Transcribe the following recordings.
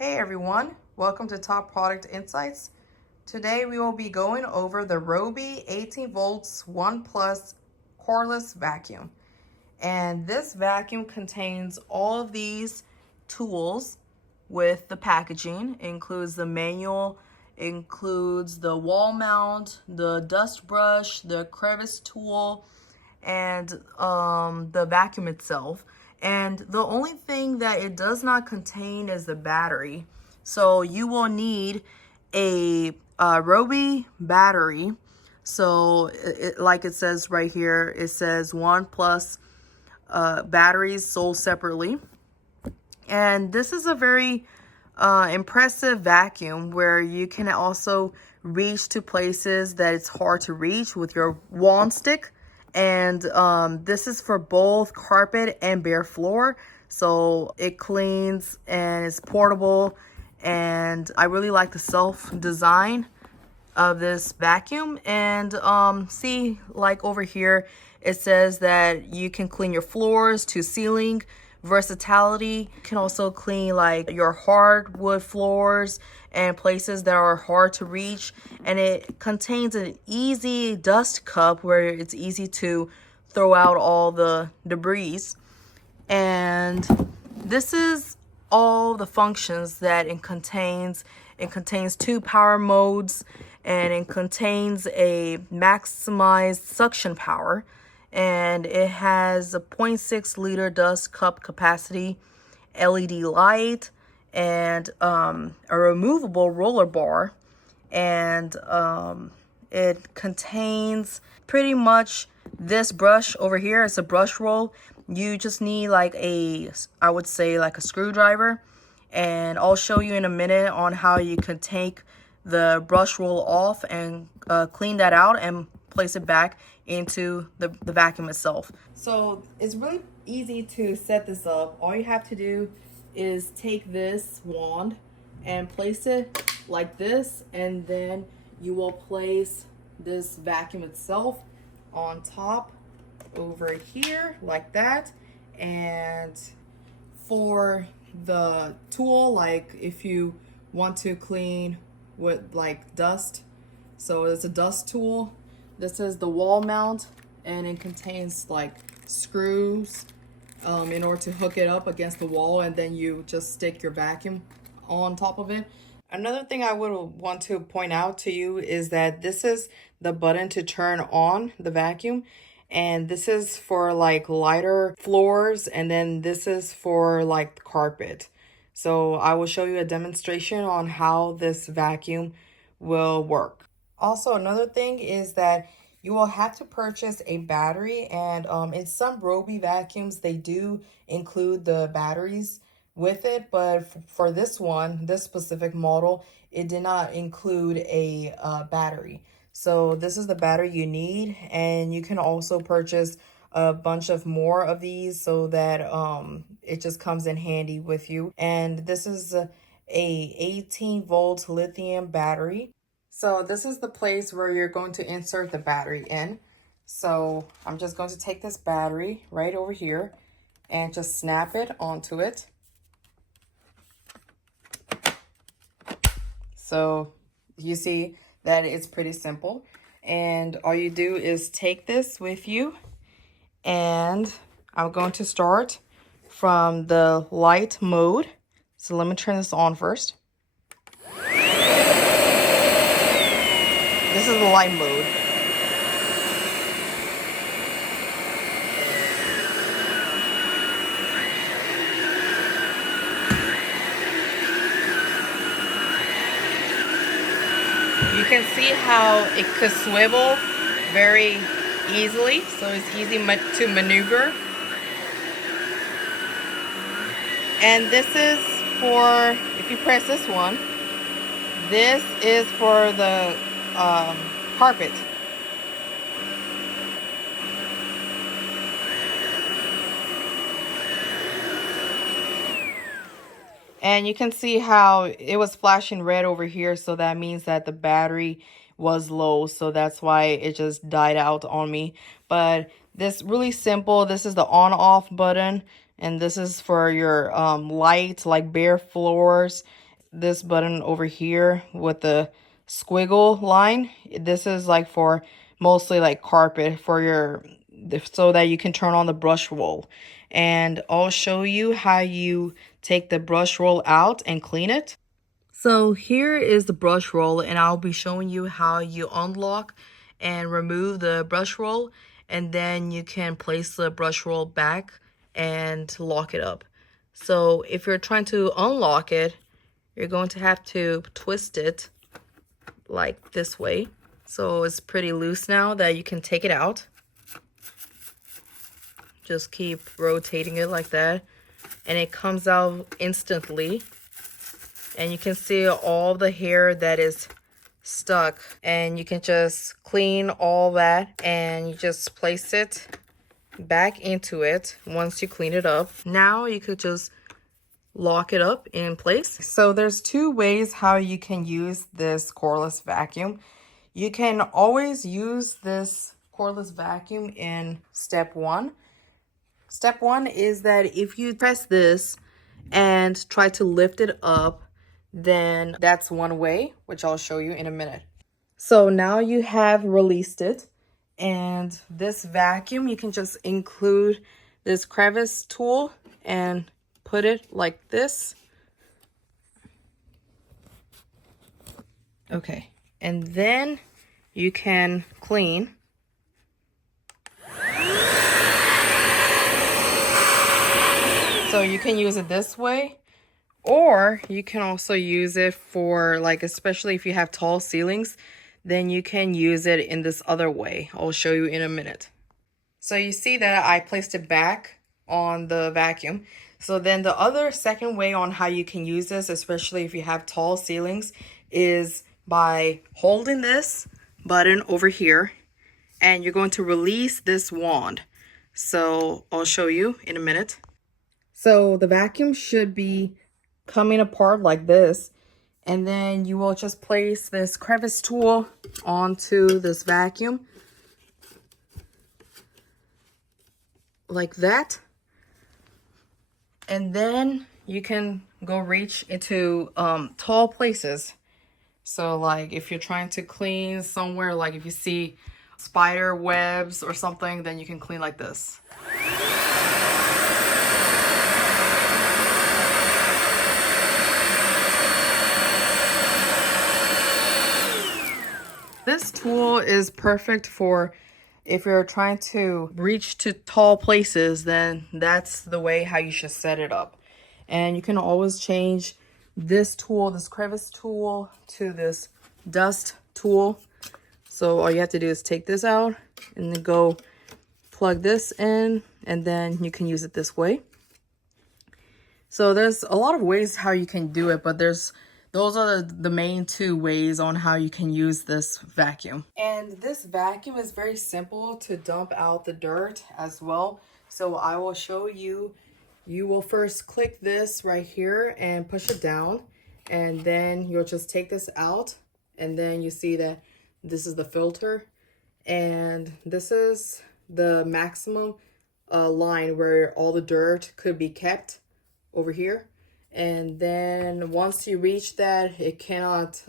Hey everyone, welcome to Top Product Insights. Today we will be going over the Ryobi 18 volts 1 Plus cordless vacuum. And this vacuum contains all of these tools with the packaging. It includes the manual, includes the wall mount, the dust brush, the crevice tool, and the vacuum itself. And the only thing that it does not contain is the battery. So you will need a Ryobi battery. So like it says right here, it says 1 Plus batteries sold separately. And this is a very impressive vacuum where you can also reach to places that it's hard to reach with your wand stick. And this is for both carpet and bare floor. So it cleans and it's portable. And I really like the self-design of this vacuum. And see, like over here, it says that you can clean your floors to ceiling. Versatility. You can also clean like your hardwood floors and places that are hard to reach. And it contains an easy dust cup where it's easy to throw out all the debris. And this is all the functions that it contains. It contains 2 power modes, and it contains a maximized suction power, and it has a 0.6 liter dust cup capacity, LED light, and a removable roller bar. And it contains pretty much this brush over here. It's a brush roll. You just need like I would say like a screwdriver, and I'll show you in a minute on how you can take the brush roll off and clean that out and place it back into the vacuum itself. So it's really easy to set this up. All you have to do is take this wand and place it like this, and then you will place this vacuum itself on top over here like that. And for the tool, like if you want to clean with like dust, so it's a dust tool. This is the wall mount, and it contains like screws in order to hook it up against the wall, and then you just stick your vacuum on top of it. Another thing I would want to point out to you is that this is the button to turn on the vacuum, and this is for like lighter floors, and then this is for like carpet. So I will show you a demonstration on how this vacuum will work. Also, another thing is that you will have to purchase a battery, and in some Ryobi vacuums, they do include the batteries with it, but for this one, this specific model, it did not include a battery. So this is the battery you need, and you can also purchase a bunch of more of these so that it just comes in handy with you. And this is a 18 volt lithium battery. So this is the place where you're going to insert the battery in. So I'm just going to take this battery right over here and just snap it onto it. So you see that it's pretty simple. And all you do is take this with you. And I'm going to start from the light mode. So let me turn this on first. This is the light mode. You can see how it could swivel very easily, so it's easy to maneuver. And this is for, if you press this one, this is for the carpet. And you can see how it was flashing red over here, so that means that the battery was low, so that's why it just died out on me. But this really simple. This is the on off button, and this is for your light, like bare floors this button over here with the squiggle line. This is like for mostly like carpet for your, so that you can turn on the brush roll. And I'll show you how you take the brush roll out and clean it. So here is the brush roll, and I'll be showing you how you unlock and remove the brush roll, and then you can place the brush roll back and lock it up. So if you're trying to unlock it, you're going to have to twist it like this way. So it's pretty loose now that you can take it out. Just keep rotating it like that, and it comes out instantly. And you can see all the hair that is stuck, and you can just clean all that, and you just place it back into it once you clean it up. Now you could just lock it up in place. So there's two ways how you can use this cordless vacuum. You can always use this cordless vacuum in step one. Step one is that if you press this and try to lift it up, then that's one way, which I'll show you in a minute. So now you have released it, and this vacuum, you can just include this crevice tool and put it like this. Okay, and then you can clean. So you can use it this way, or you can also use it for, like, especially if you have tall ceilings, then you can use it in this other way. I'll show you in a minute. So you see that I placed it back on the vacuum. So then the other second way on how you can use this, especially if you have tall ceilings, is by holding this button over here, and you're going to release this wand. So I'll show you in a minute. So the vacuum should be coming apart like this, and then you will just place this crevice tool onto this vacuum like that, and then you can go reach into tall places. So like if you're trying to clean somewhere, like if you see spider webs or something, then you can clean like this. This tool is perfect for if you're trying to reach to tall places, then that's the way how you should set it up. And you can always change this tool, this crevice tool, to this dust tool. So all you have to do is take this out and then go plug this in, and then you can use it this way. So there's a lot of ways how you can do it, but those are the main two ways on how you can use this vacuum. And this vacuum is very simple to dump out the dirt as well. So I will show you. You will first click this right here and push it down, and then you'll just take this out, and then you see that this is the filter, and this is the maximum line where all the dirt could be kept over here. And then once you reach that, it cannot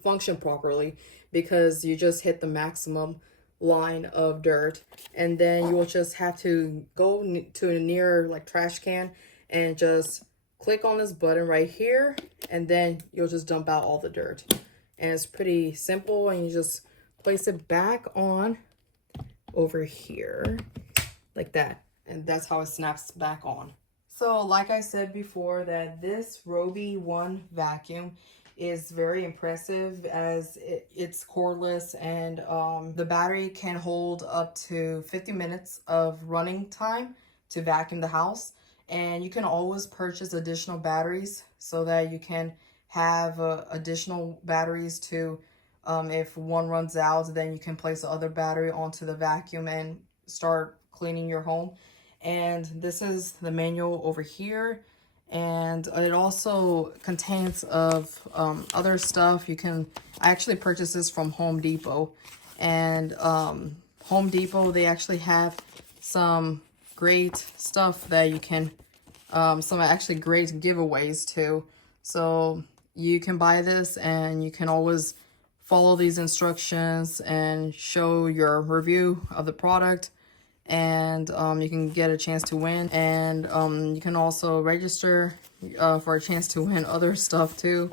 function properly because you just hit the maximum line of dirt. And then you will just have to go to a near like trash can and just click on this button right here, and then you'll just dump out all the dirt. And it's pretty simple, and you just place it back on over here like that, and that's how it snaps back on. So like I said before, that this Ryobi 1 vacuum is very impressive as it's cordless, and the battery can hold up to 50 minutes of running time to vacuum the house. And you can always purchase additional batteries so that you can have additional batteries to, if one runs out, then you can place the other battery onto the vacuum and start cleaning your home. And this is the manual over here, and it also contains of other stuff. I actually purchased this from Home Depot, and Home Depot, they actually have some great stuff that you can, some actually great giveaways too. So you can buy this and you can always follow these instructions and show your review of the product, and you can get a chance to win. And you can also register for a chance to win other stuff too.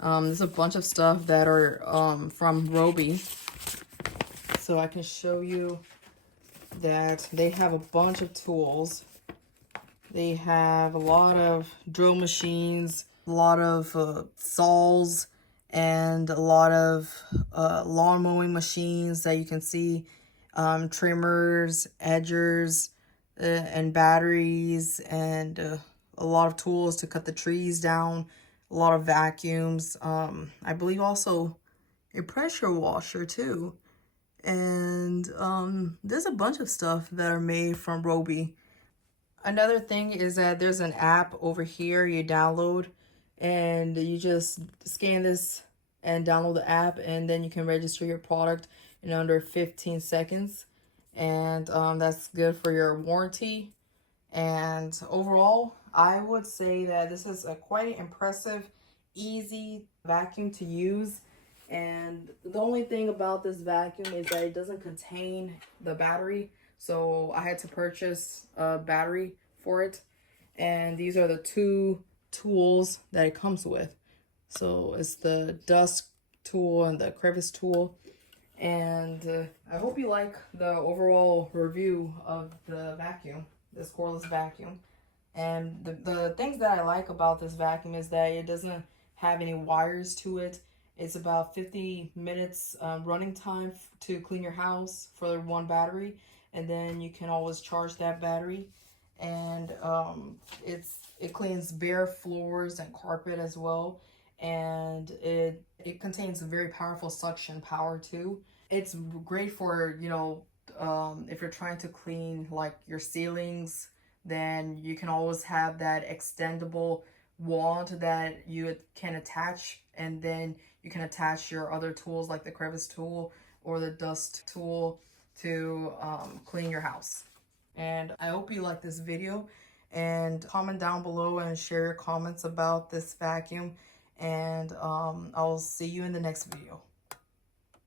There's a bunch of stuff that are from Ryobi. So I can show you that they have a bunch of tools. They have a lot of drill machines, a lot of saws, and a lot of lawn mowing machines that you can see, trimmers, edgers, and batteries, and a lot of tools to cut the trees down, a lot of vacuums. I believe also a pressure washer too. And there's a bunch of stuff that are made from Ryobi. Another thing is that there's an app over here you download, and you just scan this and download the app, and then you can register your product in under 15 seconds. And that's good for your warranty. And overall, I would say that this is a quite impressive, easy vacuum to use. And the only thing about this vacuum is that it doesn't contain the battery. So I had to purchase a battery for it. And these are the two tools that it comes with. So it's the dust tool and the crevice tool. And I hope you like the overall review of the vacuum, this cordless vacuum. And the things that I like about this vacuum is that it doesn't have any wires to it. It's about 50 minutes running time to clean your house for one battery, and then you can always charge that battery. And it cleans bare floors and carpet as well, and it contains a very powerful suction power too. It's great for, you know, if you're trying to clean like your ceilings, then you can always have that extendable wand that you can attach, and then you can attach your other tools like the crevice tool or the dust tool to clean your house. And I hope you like this video, and comment down below and share your comments about this vacuum, and I'll see you in the next video.